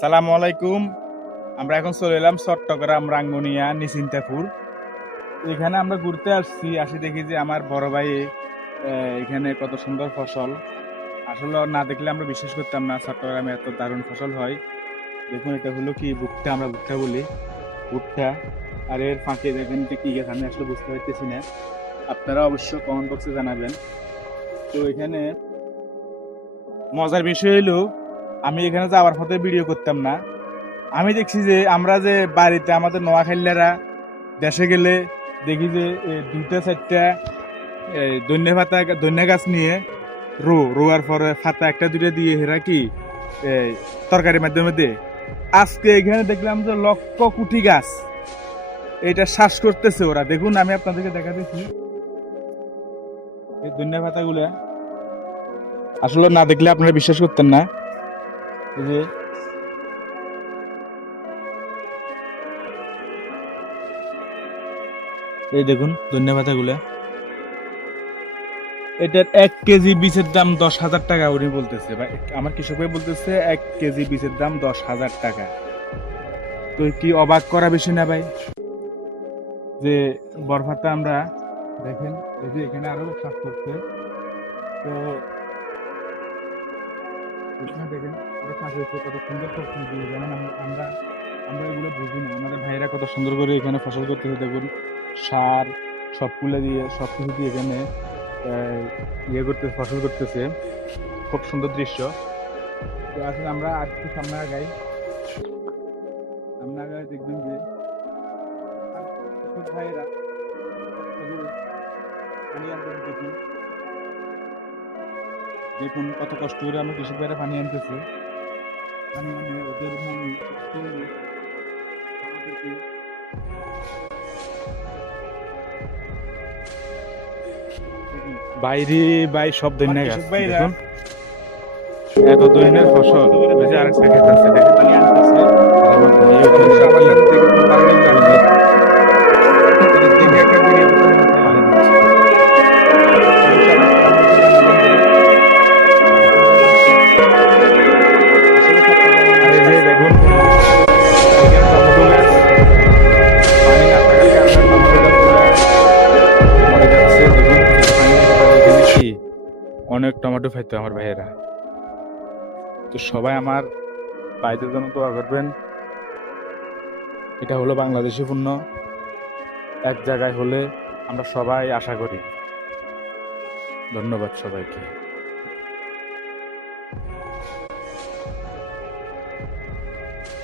সালামু আলাইকুম। আমরা এখন চলে এলাম চট্টগ্রাম রাঙ্গুনিয়া নিশ্চিন্তাপুর। এখানে আমরা ঘুরতে আসি দেখি যে আমার বড় ভাই এখানে কত সুন্দর ফসল। আসলে না দেখলে আমরা বিশ্বাস করতাম না চট্টগ্রামে এত দারুণ ফসল হয়। দেখুন এটা হলো কি ভুট্টা, আমরা ভুট্টা বলি, ভুট্টা। আর এর ফাঁকে দেখেন কি আমি আসলে বুঝতে পারতেছি না, আপনারা অবশ্য কমেন্ট বক্সে জানাবেন। তো এখানে মজার বিষয় হলো আমি এখানে যাওয়ার পথে ভিডিও করতাম না। আমি দেখছি যে আমরা যে বাড়িতে আমাদের নোয়াখালীরা দেশে গেলে দেখি যে দুইটা চারটা ধন্যা গাছ নিয়ে রোয়ার পরে ফাতা একটা দুইটা দিয়ে হেরা কি তরকারির মাধ্যমে দিয়ে। আজকে এখানে দেখলাম যে লক্ষ কোটি গাছ এটা শ্বাস করতেছে ওরা। দেখুন আমি আপনাদেরকে দেখাতেছি এই ধন্যা পাতা গুলা, আসলে না দেখলে আপনারা বিশ্বাস করতেন না। এই যে এই দেখুন ধন্যা পাতা গুলা, এটার 1 কেজি বীজের দাম 10,000 টাকা উনি বলতেছে। আমার কৃষক ভাই বলতেছে 1 কেজি বীজের দাম 10,000 টাকা। তো কি অবাক করা বেশি না ভাই, যে বরফাতে আমরা দেখেন এই যে এখানে আরো চাষ করছে। তো এখানে দেখেন আরো চাষ হয়েছে, কত সুন্দর ফসল দিয়ে, যেমন আমরা আমরা এগুলো বুঝি না, আমাদের ভাইয়েরা কত সুন্দর করে এখানে ফসল করতেছে। দেখুন সার সবগুলো দিয়ে সবকিছু দিয়ে এখানে ইয়ে করতেছে, ফসল করতেছে, খুব সুন্দর দৃশ্য। তো আসলে আমরা আর একটু সামনে আগাই দেখবেন যে ভাইয়েরা দেখুন দেখুন কত কষ্ট করে আমরা কৃষক ভাইয়েরা পানি আনতেছে। পানি আনে ওদের মনে কষ্ট হলে আমাদেরকে বাইরে বাই সব ধন্য গাছ দেখুন, এত ধরনের ফসল। ওই যে আরেকটা ক্ষেত আছে দেখেন পানি আনতেছে, আর আমার ভাই ওখানে আমার কাছে দেখে খুব ভালো লাগলো। এটা দেখে একটা ভিডিও পানি দিচ্ছে। আর এই যে দেখুন এখানে টমেটো গাছ, পানি না থাকার কারণে টমেটো গাছগুলা মরে যাচ্ছে। দেখুন যদি পানি দিতে পারে এখানে কি অনেক টমেটো পাইতো আমার ভাইয়েরা। তো সবাই আমার ভাইদের জন্য দোয়া করবেন। এটা হলো বাংলাদেশি পণ্য, এক জায়গায় হলে আমরা সবাই আশা করি। ধন্যবাদ সবাইকে।